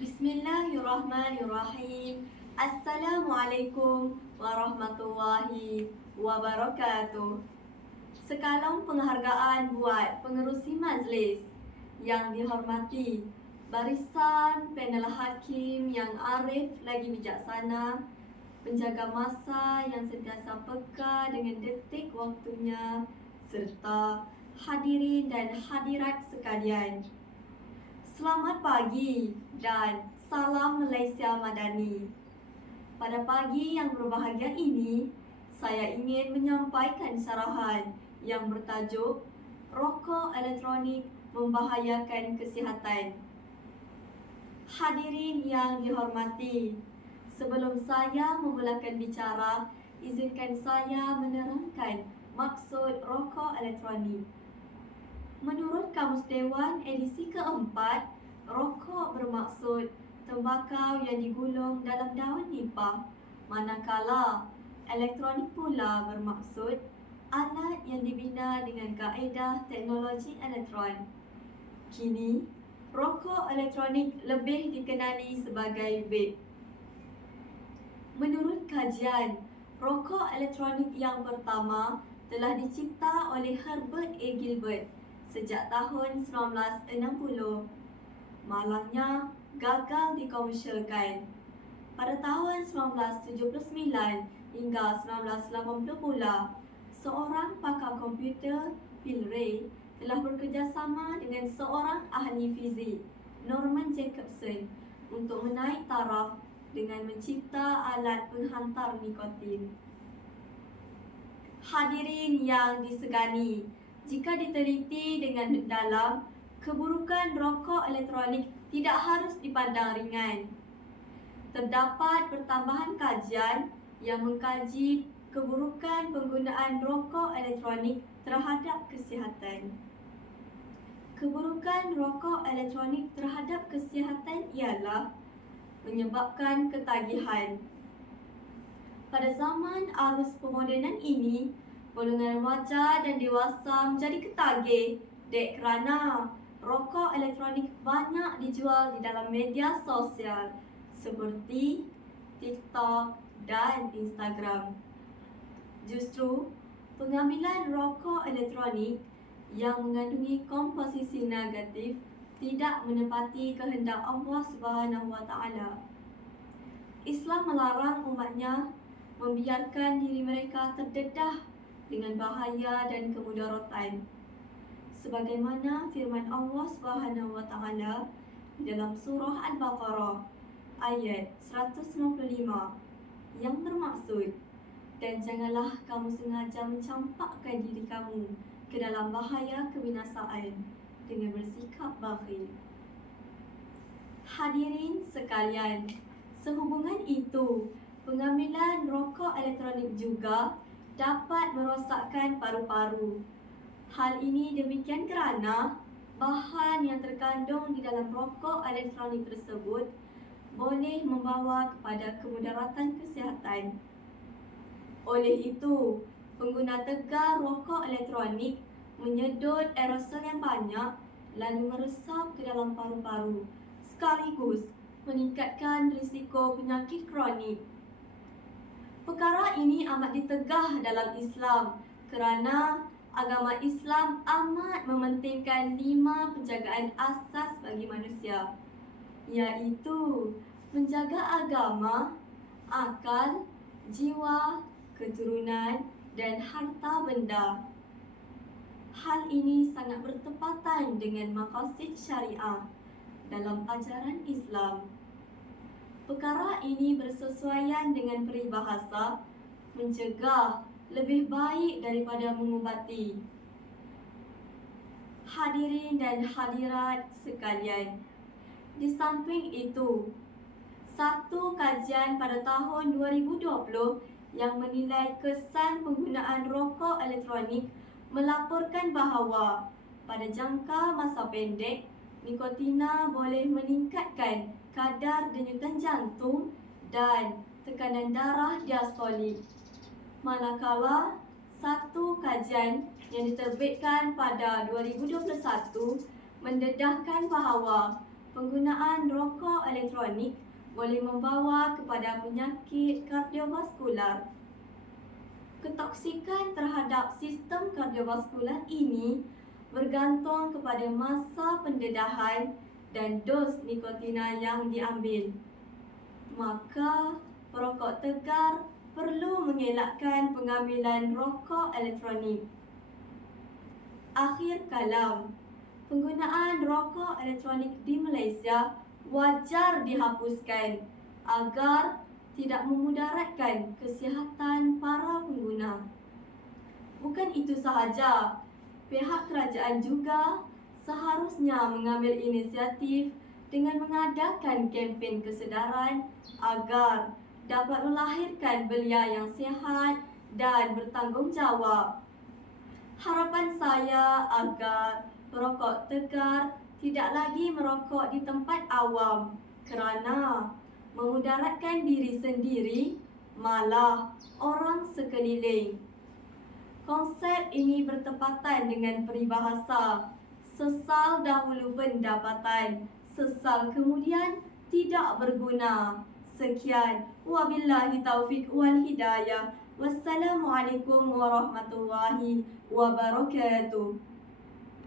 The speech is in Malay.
Bismillahirrahmanirrahim. Assalamualaikum warahmatullahi wabarakatuh. Sekalong penghargaan buat pengerusi majlis yang dihormati, barisan panel hakim yang arif lagi bijaksana, penjaga masa yang sentiasa peka dengan detik waktunya, serta hadirin dan hadirat sekalian. Selamat pagi dan salam Malaysia Madani. Pada pagi yang berbahagia ini, saya ingin menyampaikan syarahan yang bertajuk Rokok Elektronik Membahayakan Kesihatan. Hadirin yang dihormati, sebelum saya memulakan bicara, izinkan saya menerangkan maksud rokok elektronik. Menurut Kamus Dewan edisi keempat, rokok bermaksud tembakau yang digulung dalam daun nipah, manakala elektronik pula bermaksud alat yang dibina dengan kaedah teknologi elektron. Kini, rokok elektronik lebih dikenali sebagai vape. Menurut kajian, rokok elektronik yang pertama telah dicipta oleh Herbert A. Gilbert sejak tahun 1960. Malangnya gagal dikomersialkan. Pada tahun 1979 hingga 1980 pula, seorang pakar komputer, Bill Ray, telah bekerjasama dengan seorang ahli fizik, Norman Jacobson, untuk menaik taraf dengan mencipta alat penghantar nikotin. Hadirin yang disegani, jika diteliti dengan dalam, keburukan rokok elektronik tidak harus dipandang ringan. Terdapat pertambahan kajian yang mengkaji keburukan penggunaan rokok elektronik terhadap kesihatan. Keburukan rokok elektronik terhadap kesihatan ialah menyebabkan ketagihan. Pada zaman arus pemodenan ini, golongan remaja dan dewasa menjadi ketagih dek kerana rokok elektronik banyak dijual di dalam media sosial seperti TikTok dan Instagram. Justru, pengambilan rokok elektronik yang mengandungi komposisi negatif tidak menepati kehendak Allah Subhanahu Wa Taala. Islam melarang umatnya membiarkan diri mereka terdedah dengan bahaya dan kemudaratan. Sebagaimana firman Allah Subhanahu Wa Taala di dalam surah Al-Baqarah ayat 195 yang bermaksud, dan janganlah kamu sengaja mencampakkan diri kamu ke dalam bahaya kebinasaan dengan bersikap bakhil. Hadirin sekalian, sehubungan itu, pengambilan rokok elektronik juga dapat merosakkan paru-paru. Hal ini demikian kerana bahan yang terkandung di dalam rokok elektronik tersebut boleh membawa kepada kemudaratan kesihatan. Oleh itu, pengguna tegar rokok elektronik menyedot aerosol yang banyak lalu meresap ke dalam paru-paru, sekaligus meningkatkan risiko penyakit kronik. Perkara ini amat ditegah dalam Islam kerana agama Islam amat mementingkan 5 penjagaan asas bagi manusia, iaitu menjaga agama, akal, jiwa, keturunan dan harta benda. Hal ini sangat bertepatan dengan maqasid syariah dalam ajaran Islam. Perkara ini bersesuaian dengan peribahasa, mencegah lebih baik daripada mengubati. Hadirin dan hadirat sekalian, di samping itu, satu kajian pada tahun 2020 yang menilai kesan penggunaan rokok elektronik melaporkan bahawa pada jangka masa pendek, nikotina boleh meningkatkan kadar denyutan jantung dan tekanan darah diastolik. Manakala satu kajian yang diterbitkan pada 2021 mendedahkan bahawa penggunaan rokok elektronik boleh membawa kepada penyakit kardiovaskular. Ketoksikan terhadap sistem kardiovaskular ini bergantung kepada masa pendedahan dan dos nikotina yang diambil. Maka, perokok tegar perlu mengelakkan pengambilan rokok elektronik. Akhir kalam, penggunaan rokok elektronik di Malaysia wajar dihapuskan agar tidak memudaratkan kesihatan para pengguna. Bukan itu sahaja, pihak kerajaan juga seharusnya mengambil inisiatif dengan mengadakan kempen kesedaran agar dapat melahirkan belia yang sihat dan bertanggungjawab. Harapan saya agar perokok tegar tidak lagi merokok di tempat awam kerana memudaratkan diri sendiri malah orang sekeliling. Konsep ini bertepatan dengan peribahasa, sesal dahulu pendapatan, sesal kemudian tidak berguna. Sekian, wabillahi taufiq wal hidayah. Wassalamualaikum warahmatullahi wabarakatuh.